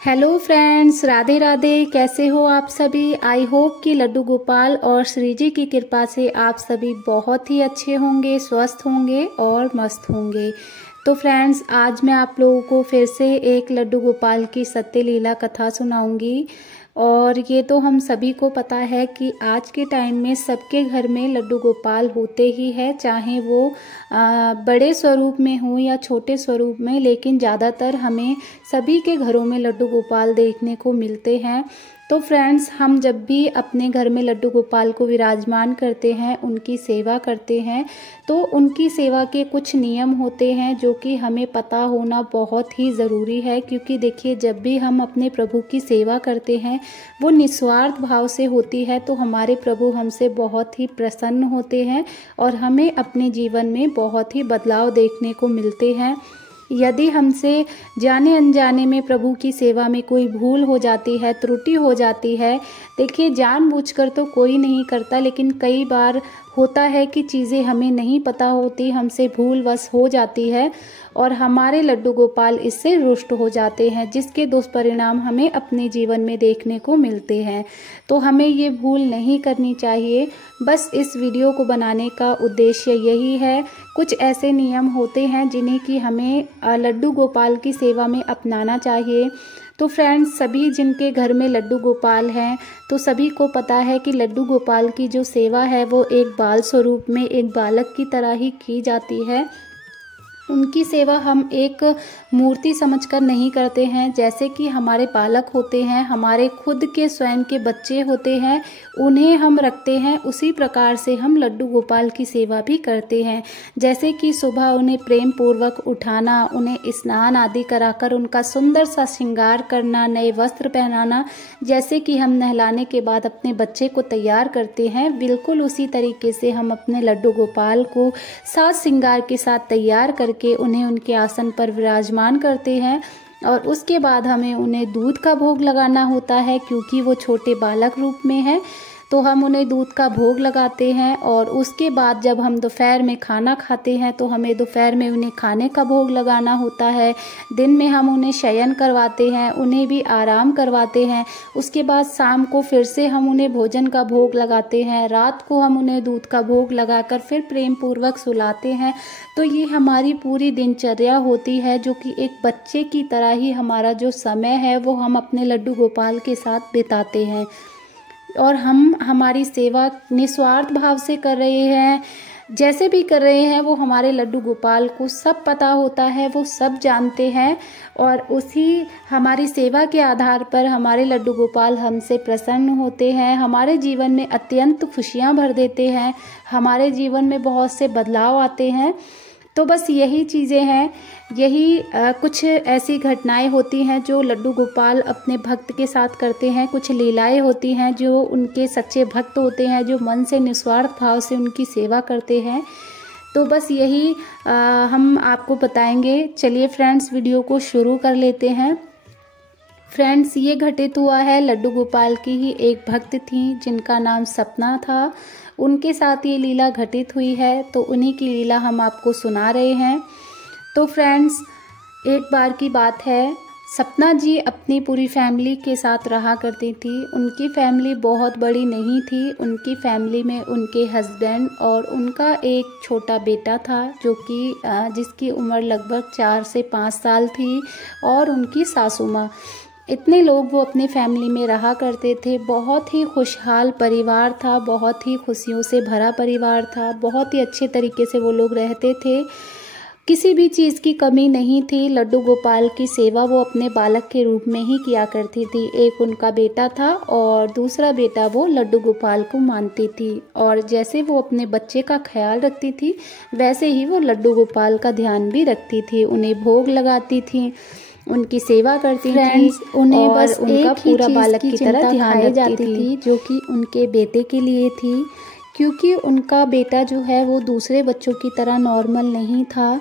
Hello friends, Radhe Radhe. कैसे हो आप सभी। आई होप कि लड्डू गोपाल और श्री जी की कृपा से आप सभी बहुत ही अच्छे होंगे, स्वस्थ होंगे और मस्त होंगे। तो फ्रेंड्स, आज मैं आप लोगों को फिर से एक लड्डू गोपाल की सत्य लीला कथा सुनाऊंगी। और ये तो हम सभी को पता है कि आज के टाइम में सबके घर में लड्डू गोपाल होते ही है, चाहे वो बड़े स्वरूप में हो या छोटे स्वरूप में, लेकिन ज़्यादातर हमें सभी के घरों में लड्डू गोपाल देखने को मिलते हैं। तो फ्रेंड्स, हम जब भी अपने घर में लड्डू गोपाल को विराजमान करते हैं, उनकी सेवा करते हैं, तो उनकी सेवा के कुछ नियम होते हैं जो कि हमें पता होना बहुत ही ज़रूरी है। क्योंकि देखिए, जब भी हम अपने प्रभु की सेवा करते हैं, वो निस्वार्थ भाव से होती है, तो हमारे प्रभु हमसे बहुत ही प्रसन्न होते हैं और हमें अपने जीवन में बहुत ही बदलाव देखने को मिलते हैं। यदि हमसे जाने अनजाने में प्रभु की सेवा में कोई भूल हो जाती है, त्रुटि हो जाती है, देखिए जानबूझकर तो कोई नहीं करता, लेकिन कई बार होता है कि चीज़ें हमें नहीं पता होती, हमसे भूलवश हो जाती है और हमारे लड्डू गोपाल इससे रुष्ट हो जाते हैं, जिसके दुष्परिणाम हमें अपने जीवन में देखने को मिलते हैं। तो हमें ये भूल नहीं करनी चाहिए। बस इस वीडियो को बनाने का उद्देश्य यही है। कुछ ऐसे नियम होते हैं जिन्हें कि हमें लड्डू गोपाल की सेवा में अपनाना चाहिए। तो फ्रेंड्स, सभी जिनके घर में लड्डू गोपाल हैं, तो सभी को पता है कि लड्डू गोपाल की जो सेवा है वो एक बाल स्वरूप में, एक बालक की तरह ही की जाती है। उनकी सेवा हम एक मूर्ति समझकर नहीं करते हैं। जैसे कि हमारे बालक होते हैं, हमारे खुद के स्वयं के बच्चे होते हैं, उन्हें हम रखते हैं, उसी प्रकार से हम लड्डू गोपाल की सेवा भी करते हैं। जैसे कि सुबह उन्हें प्रेम पूर्वक उठाना, उन्हें स्नान आदि कराकर उनका सुंदर सा श्रृंगार करना, नए वस्त्र पहनाना। जैसे कि हम नहलाने के बाद अपने बच्चे को तैयार करते हैं, बिल्कुल उसी तरीके से हम अपने लड्डू गोपाल को साज श्रृंगार के साथ तैयार करके उन्हें उनके आसन पर विराजमान करते हैं। और उसके बाद हमें उन्हें दूध का भोग लगाना होता है, क्योंकि वो छोटे बालक रूप में है, तो हम उन्हें दूध का भोग लगाते हैं। और उसके बाद जब हम दोपहर में खाना खाते हैं, तो हमें दोपहर में उन्हें खाने का भोग लगाना होता है। दिन में हम उन्हें शयन करवाते हैं, उन्हें भी आराम करवाते हैं। उसके बाद शाम को फिर से हम उन्हें भोजन का भोग लगाते हैं। रात को हम उन्हें दूध का भोग लगाकर फिर प्रेम पूर्वक सुलाते हैं। तो ये हमारी पूरी दिनचर्या होती है, जो कि एक बच्चे की तरह ही हमारा जो समय है वो हम अपने लड्डू गोपाल के साथ बिताते हैं। और हम हमारी सेवा निस्वार्थ भाव से कर रहे हैं, जैसे भी कर रहे हैं, वो हमारे लड्डू गोपाल को सब पता होता है, वो सब जानते हैं। और उसी हमारी सेवा के आधार पर हमारे लड्डू गोपाल हमसे प्रसन्न होते हैं, हमारे जीवन में अत्यंत खुशियाँ भर देते हैं, हमारे जीवन में बहुत से बदलाव आते हैं। तो बस यही चीज़ें हैं, यही कुछ ऐसी घटनाएं होती हैं जो लड्डू गोपाल अपने भक्त के साथ करते हैं। कुछ लीलाएं होती हैं जो उनके सच्चे भक्त होते हैं, जो मन से निस्वार्थ भाव से उनकी सेवा करते हैं। तो बस यही हम आपको बताएंगे। चलिए फ्रेंड्स, वीडियो को शुरू कर लेते हैं। फ्रेंड्स, ये घटित हुआ है लड्डू गोपाल की ही एक भक्त थी, जिनका नाम सपना था। उनके साथ ये लीला घटित हुई है, तो उन्हीं की लीला हम आपको सुना रहे हैं। तो फ्रेंड्स, एक बार की बात है, सपना जी अपनी पूरी फैमिली के साथ रहा करती थी। उनकी फैमिली बहुत बड़ी नहीं थी। उनकी फैमिली में उनके हस्बैंड और उनका एक छोटा बेटा था, जो कि जिसकी उम्र लगभग 4 से 5 साल थी, और उनकी सासू माँ। इतने लोग वो अपनी फैमिली में रहा करते थे। बहुत ही खुशहाल परिवार था, बहुत ही खुशियों से भरा परिवार था, बहुत ही अच्छे तरीके से वो लोग रहते थे। किसी भी चीज़ की कमी नहीं थी। लड्डू गोपाल की सेवा वो अपने बालक के रूप में ही किया करती थी। एक उनका बेटा था और दूसरा बेटा वो लड्डू गोपाल को मानती थी। और जैसे वो अपने बच्चे का ख्याल रखती थी, वैसे ही वो लड्डू गोपाल का ध्यान भी रखती थी, उन्हें भोग लगाती थी, उनकी सेवा करती थी। उन्हें बस उनका पूरा बालक की तरह ध्यान रखती थी, जो कि उनके बेटे के लिए थी। क्योंकि उनका बेटा जो है वो दूसरे बच्चों की तरह नॉर्मल नहीं था।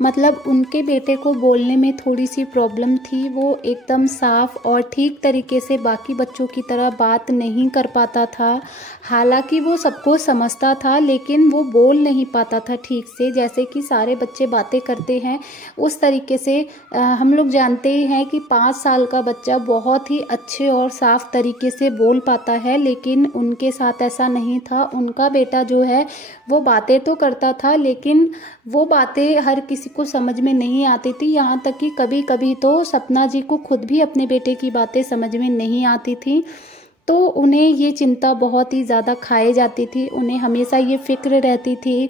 मतलब उनके बेटे को बोलने में थोड़ी सी प्रॉब्लम थी। वो एकदम साफ और ठीक तरीके से बाकी बच्चों की तरह बात नहीं कर पाता था। हालांकि वो सबको समझता था, लेकिन वो बोल नहीं पाता था ठीक से, जैसे कि सारे बच्चे बातें करते हैं उस तरीके से। हम लोग जानते ही हैं कि 5 साल का बच्चा बहुत ही अच्छे और साफ तरीके से बोल पाता है, लेकिन उनके साथ ऐसा नहीं था। उनका बेटा जो है वो बातें तो करता था, लेकिन वो बातें हर किसी को समझ में नहीं आती थी। यहाँ तक कि कभी कभी तो सपना जी को खुद भी अपने बेटे की बातें समझ में नहीं आती थी। तो उन्हें ये चिंता बहुत ही ज़्यादा खाए जाती थी। उन्हें हमेशा ये फिक्र रहती थी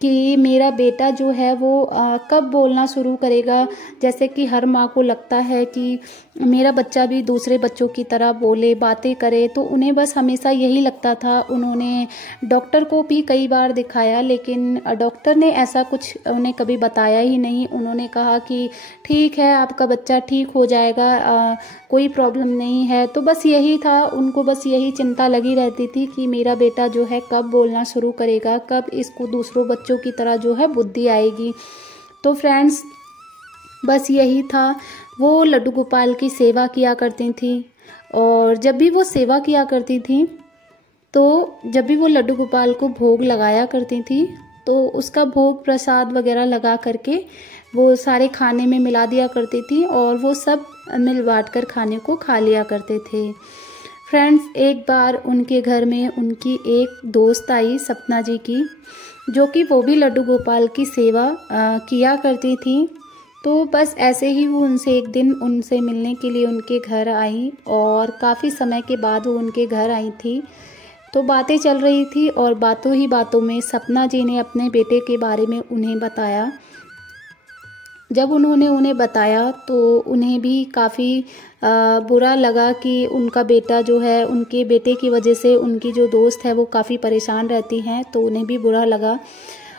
कि मेरा बेटा जो है वो कब बोलना शुरू करेगा। जैसे कि हर माँ को लगता है कि मेरा बच्चा भी दूसरे बच्चों की तरह बोले, बातें करे, तो उन्हें बस हमेशा यही लगता था। उन्होंने डॉक्टर को भी कई बार दिखाया, लेकिन डॉक्टर ने ऐसा कुछ उन्हें कभी बताया ही नहीं। उन्होंने कहा कि ठीक है, आपका बच्चा ठीक हो जाएगा, कोई प्रॉब्लम नहीं है। तो बस यही था, उनको बस यही चिंता लगी रहती थी कि मेरा बेटा जो है कब बोलना शुरू करेगा, कब इसको दूसरों बच्चों की तरह जो है बुद्धि आएगी। तो फ्रेंड्स, बस यही था। वो लड्डू गोपाल की सेवा किया करती थी, और जब भी वो सेवा किया करती थी, तो जब भी वो लड्डू गोपाल को भोग लगाया करती थी, तो उसका भोग प्रसाद वगैरह लगा करके वो सारे खाने में मिला दिया करती थी, और वो सब मिल बांट कर खाने को खा लिया करते थे। फ्रेंड्स, एक बार उनके घर में उनकी एक दोस्त आई सपना जी की, जो कि वो भी लड्डू गोपाल की सेवा किया करती थी। तो बस ऐसे ही वो एक दिन उनसे मिलने के लिए उनके घर आई, और काफ़ी समय के बाद वो उनके घर आई थी। तो बातें चल रही थी, और बातों ही बातों में सपना जी ने अपने बेटे के बारे में उन्हें बताया। जब उन्होंने उन्हें बताया तो उन्हें भी काफ़ी बुरा लगा कि उनका बेटा जो है, उनके बेटे की वजह से उनकी जो दोस्त है वो काफ़ी परेशान रहती हैं, तो उन्हें भी बुरा लगा।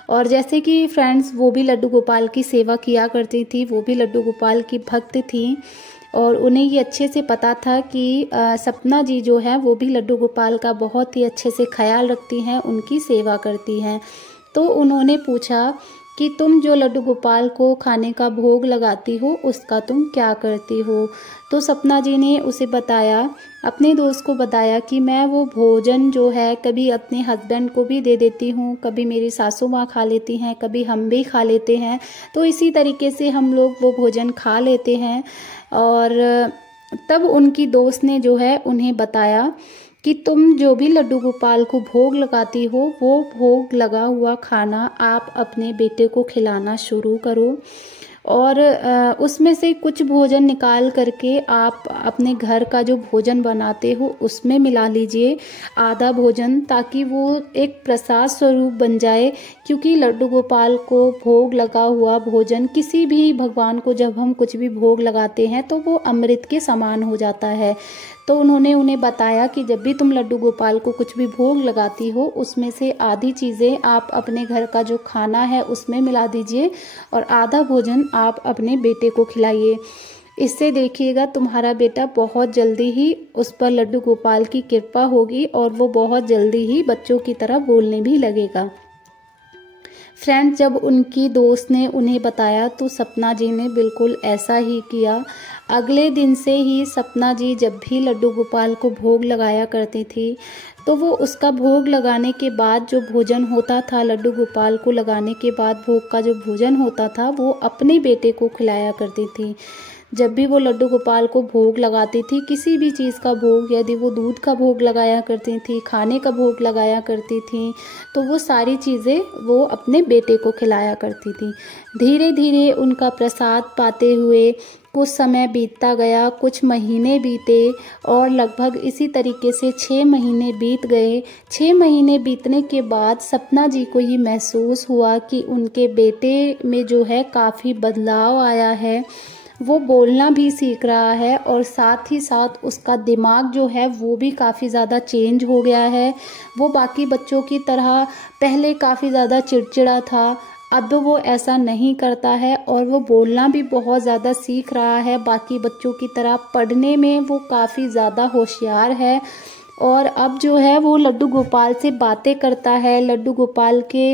और जैसे कि फ्रेंड्स, वो भी लड्डू गोपाल की सेवा किया करती थी, वो भी लड्डू गोपाल की भक्त थी, और उन्हें ये अच्छे से पता था कि सपना जी जो है वो भी लड्डू गोपाल का बहुत ही अच्छे से ख्याल रखती हैं, उनकी सेवा करती हैं। तो उन्होंने पूछा कि तुम जो लड्डू गोपाल को खाने का भोग लगाती हो उसका तुम क्या करती हो। तो सपना जी ने उसे बताया, अपने दोस्त को बताया कि मैं वो भोजन जो है कभी अपने हस्बैंड को भी दे देती हूँ, कभी मेरी सासू माँ खा लेती हैं, कभी हम भी खा लेते हैं। तो इसी तरीके से हम लोग वो भोजन खा लेते हैं। और तब उनकी दोस्त ने जो है उन्हें बताया कि तुम जो भी लड्डू गोपाल को भोग लगाती हो, वो भोग लगा हुआ खाना आप अपने बेटे को खिलाना शुरू करो, और उसमें से कुछ भोजन निकाल करके आप अपने घर का जो भोजन बनाते हो उसमें मिला लीजिए आधा भोजन, ताकि वो एक प्रसाद स्वरूप बन जाए। क्योंकि लड्डू गोपाल को भोग लगा हुआ भोजन, किसी भी भगवान को जब हम कुछ भी भोग लगाते हैं तो वो अमृत के समान हो जाता है। तो उन्होंने उन्हें बताया कि जब भी तुम लड्डू गोपाल को कुछ भी भोग लगाती हो, उसमें से आधी चीज़ें आप अपने घर का जो खाना है उसमें मिला दीजिए, और आधा भोजन आप अपने बेटे को खिलाइए। इससे देखिएगा तुम्हारा बेटा बहुत जल्दी ही, उस पर लड्डू गोपाल की कृपा होगी, और वो बहुत जल्दी ही बच्चों की तरह बोलने भी लगेगा। फ्रेंड्स, जब उनकी दोस्त ने उन्हें बताया तो सपना जी ने बिल्कुल ऐसा ही किया। अगले दिन से ही सपना जी जब भी लड्डू गोपाल को भोग लगाया करती थी, तो वो उसका भोग लगाने के बाद जो भोजन होता था, लड्डू गोपाल को लगाने के बाद भोग का जो भोजन होता था, वो अपने बेटे को खिलाया करती थी। जब भी वो लड्डू गोपाल को भोग लगाती थी, किसी भी चीज़ का भोग, यदि वो दूध का भोग लगाया करती थी, खाने का भोग लगाया करती थी, तो वो सारी चीज़ें वो अपने बेटे को खिलाया करती थी। धीरे धीरे उनका प्रसाद पाते हुए कुछ समय बीतता गया, कुछ महीने बीते, और लगभग इसी तरीके से 6 महीने बीत गए। 6 महीने बीतने के बाद सपना जी को ये महसूस हुआ कि उनके बेटे में जो है काफ़ी बदलाव आया है। वो बोलना भी सीख रहा है, और साथ ही साथ उसका दिमाग जो है वो भी काफ़ी ज़्यादा चेंज हो गया है। वो बाकी बच्चों की तरह पहले काफ़ी ज़्यादा चिड़चिड़ा था, अब वो ऐसा नहीं करता है, और वो बोलना भी बहुत ज़्यादा सीख रहा है बाकी बच्चों की तरह। पढ़ने में वो काफ़ी ज़्यादा होशियार है। और अब जो है वो लड्डू गोपाल से बातें करता है। लड्डू गोपाल के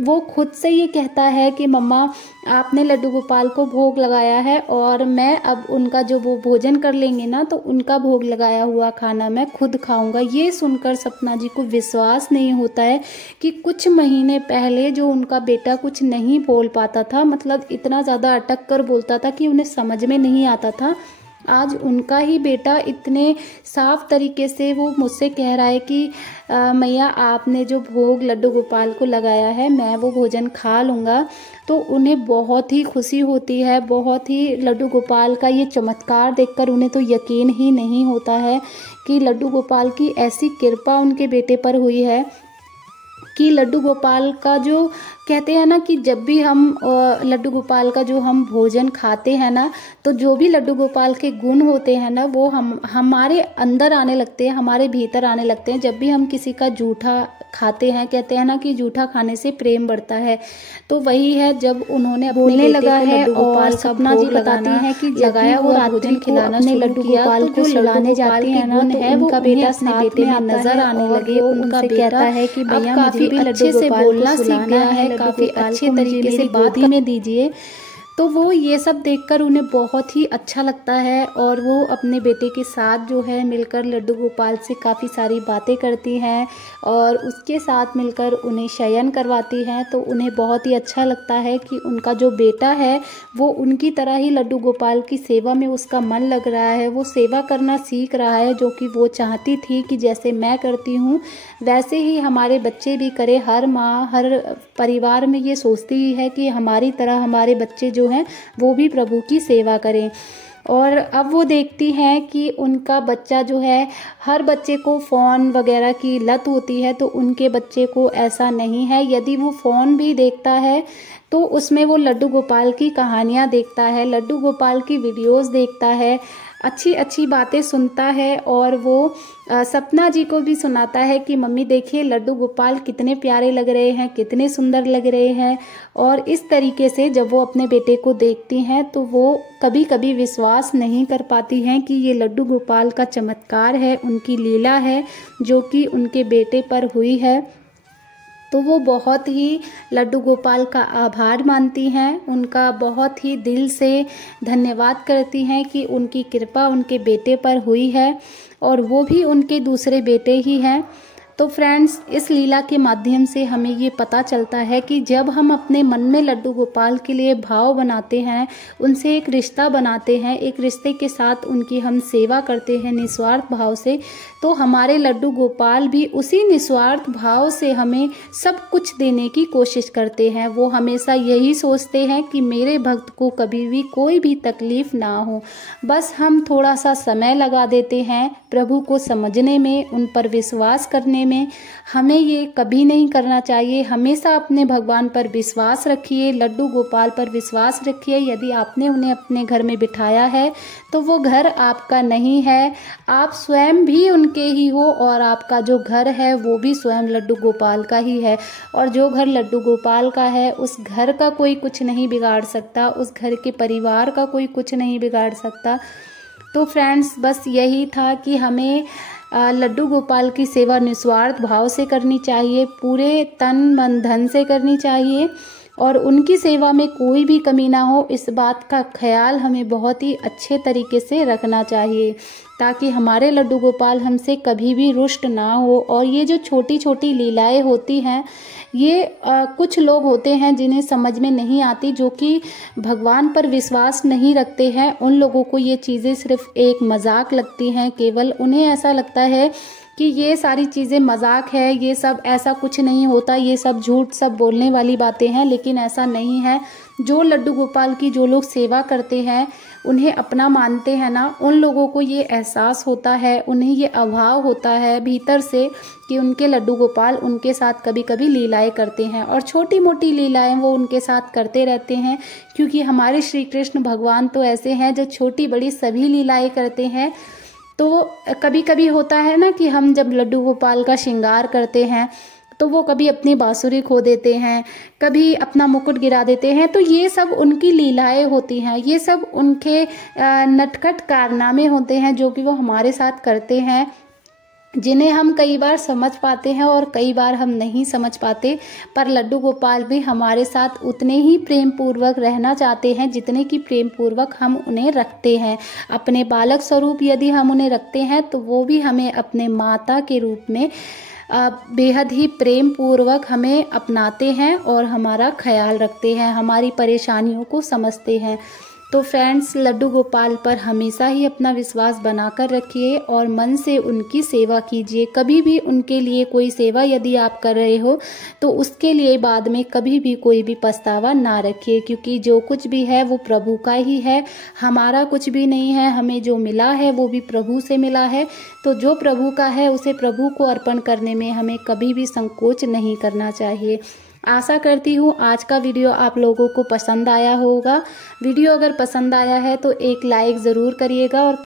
वो खुद से ये कहता है कि मम्मा आपने लड्डू गोपाल को भोग लगाया है और मैं अब उनका जो वो भोजन कर लेंगे ना तो उनका भोग लगाया हुआ खाना मैं खुद खाऊंगा। ये सुनकर सपना जी को विश्वास नहीं होता है कि कुछ महीने पहले जो उनका बेटा कुछ नहीं बोल पाता था, मतलब इतना ज़्यादा अटक कर बोलता था कि उन्हें समझ में नहीं आता था, आज उनका ही बेटा इतने साफ तरीके से वो मुझसे कह रहा है कि मैया आपने जो भोग लड्डू गोपाल को लगाया है मैं वो भोजन खा लूँगा। तो उन्हें बहुत ही खुशी होती है, बहुत ही लड्डू गोपाल का ये चमत्कार देखकर उन्हें तो यकीन ही नहीं होता है कि लड्डू गोपाल की ऐसी कृपा उनके बेटे पर हुई है कि लड्डू गोपाल का जो कहते हैं ना कि जब भी हम लड्डू गोपाल का जो हम भोजन खाते हैं ना तो जो भी लड्डू गोपाल के गुण होते हैं ना वो हमारे अंदर आने लगते हैं, हमारे भीतर आने लगते हैं। जब भी हम किसी का जूठा खाते हैं, कहते हैं ना कि जूठा खाने से प्रेम बढ़ता है, तो वही है जब उन्होंने बोलने लगा है और सपना जी बताती हैं कि लगाया हुआ भोजन खिलाना अपने लड्डू गोपाल को खिलाने जाते हैं ना तो उनका बेटा अपने बेटे में नजर आने लगे। उनका कहता है कि भैया मुझे भी अच्छे से बोलना सीख गया है, काफी अच्छे तरीके से बात में दीजिए। तो वो ये सब देखकर उन्हें बहुत ही अच्छा लगता है और वो अपने बेटे के साथ जो है मिलकर लड्डू गोपाल से काफ़ी सारी बातें करती हैं और उसके साथ मिलकर उन्हें शयन करवाती हैं। तो उन्हें बहुत ही अच्छा लगता है कि उनका जो बेटा है वो उनकी तरह ही लड्डू गोपाल की सेवा में उसका मन लग रहा है, वो सेवा करना सीख रहा है, जो कि वो चाहती थी कि जैसे मैं करती हूँ वैसे ही हमारे बच्चे भी करें। हर माँ, हर परिवार में ये सोचती ही है कि हमारी तरह हमारे बच्चे जो हैं वो भी प्रभु की सेवा करें। और अब वो देखती हैं कि उनका बच्चा जो है, हर बच्चे को फ़ोन वगैरह की लत होती है, तो उनके बच्चे को ऐसा नहीं है। यदि वो फ़ोन भी देखता है तो उसमें वो लड्डू गोपाल की कहानियाँ देखता है, लड्डू गोपाल की वीडियोस देखता है, अच्छी अच्छी बातें सुनता है और वो सपना जी को भी सुनाता है कि मम्मी देखिए लड्डू गोपाल कितने प्यारे लग रहे हैं, कितने सुंदर लग रहे हैं। और इस तरीके से जब वो अपने बेटे को देखती हैं तो वो कभी कभी विश्वास नहीं कर पाती हैं कि ये लड्डू गोपाल का चमत्कार है, उनकी लीला है जो कि उनके बेटे पर हुई है। तो वो बहुत ही लड्डू गोपाल का आभार मानती हैं, उनका बहुत ही दिल से धन्यवाद करती हैं कि उनकी कृपा उनके बेटे पर हुई है और वो भी उनके दूसरे बेटे ही हैं। तो फ्रेंड्स, इस लीला के माध्यम से हमें ये पता चलता है कि जब हम अपने मन में लड्डू गोपाल के लिए भाव बनाते हैं, उनसे एक रिश्ता बनाते हैं, एक रिश्ते के साथ उनकी हम सेवा करते हैं निस्वार्थ भाव से, तो हमारे लड्डू गोपाल भी उसी निस्वार्थ भाव से हमें सब कुछ देने की कोशिश करते हैं। वो हमेशा यही सोचते हैं कि मेरे भक्त को कभी भी कोई भी तकलीफ ना हो। बस हम थोड़ा सा समय लगा देते हैं प्रभु को समझने में, उन पर विश्वास करने में। हमें ये कभी नहीं करना चाहिए। हमेशा अपने भगवान पर विश्वास रखिए, लड्डू गोपाल पर विश्वास रखिए। यदि आपने उन्हें अपने घर में बिठाया है तो वो घर आपका नहीं है, आप स्वयं भी उनके ही हो और आपका जो घर है वो भी स्वयं लड्डू गोपाल का ही है। और जो घर लड्डू गोपाल का है उस घर का कोई कुछ नहीं बिगाड़ सकता, उस घर के परिवार का कोई कुछ नहीं बिगाड़ सकता। तो फ्रेंड्स, बस यही था कि हमें लड्डू गोपाल की सेवा निस्वार्थ भाव से करनी चाहिए, पूरे तन मन धन से करनी चाहिए और उनकी सेवा में कोई भी कमी ना हो, इस बात का ख्याल हमें बहुत ही अच्छे तरीके से रखना चाहिए ताकि हमारे लड्डू गोपाल हमसे कभी भी रुष्ट ना हो। और ये जो छोटी छोटी लीलाएं होती हैं ये कुछ लोग होते हैं जिन्हें समझ में नहीं आती, जो कि भगवान पर विश्वास नहीं रखते हैं। उन लोगों को ये चीज़ें सिर्फ एक मजाक लगती हैं, केवल उन्हें ऐसा लगता है कि ये सारी चीज़ें मजाक है, ये सब ऐसा कुछ नहीं होता, ये सब झूठ सब बोलने वाली बातें हैं। लेकिन ऐसा नहीं है। जो लड्डू गोपाल की जो लोग सेवा करते हैं, उन्हें अपना मानते हैं ना, उन लोगों को ये एहसास होता है, उन्हें ये अभाव होता है भीतर से कि उनके लड्डू गोपाल उनके साथ कभी कभी लीलाएं करते हैं और छोटी मोटी लीलाएं वो उनके साथ करते रहते हैं। क्योंकि हमारे श्री कृष्ण भगवान तो ऐसे हैं जो छोटी बड़ी सभी लीलाएं करते हैं। तो कभी कभी होता है ना कि हम जब लड्डू गोपाल का श्रृंगार करते हैं तो वो कभी अपनी बांसुरी खो देते हैं, कभी अपना मुकुट गिरा देते हैं। तो ये सब उनकी लीलाएं होती हैं, ये सब उनके नटखट कारनामे होते हैं जो कि वो हमारे साथ करते हैं। जिन्हें हम कई बार समझ पाते हैं और कई बार हम नहीं समझ पाते, पर लड्डू गोपाल भी हमारे साथ उतने ही प्रेम पूर्वक रहना चाहते हैं जितने कि प्रेम पूर्वक हम उन्हें रखते हैं। अपने बालक स्वरूप यदि हम उन्हें रखते हैं तो वो भी हमें अपने माता के रूप में बेहद ही प्रेम पूर्वक हमें अपनाते हैं और हमारा ख्याल रखते हैं, हमारी परेशानियों को समझते हैं। तो फ्रेंड्स, लड्डू गोपाल पर हमेशा ही अपना विश्वास बनाकर रखिए और मन से उनकी सेवा कीजिए। कभी भी उनके लिए कोई सेवा यदि आप कर रहे हो तो उसके लिए बाद में कभी भी कोई भी पछतावा ना रखिए, क्योंकि जो कुछ भी है वो प्रभु का ही है, हमारा कुछ भी नहीं है। हमें जो मिला है वो भी प्रभु से मिला है, तो जो प्रभु का है उसे प्रभु को अर्पण करने में हमें कभी भी संकोच नहीं करना चाहिए। आशा करती हूँ आज का वीडियो आप लोगों को पसंद आया होगा। वीडियो अगर पसंद आया है तो एक लाइक ज़रूर करिएगा और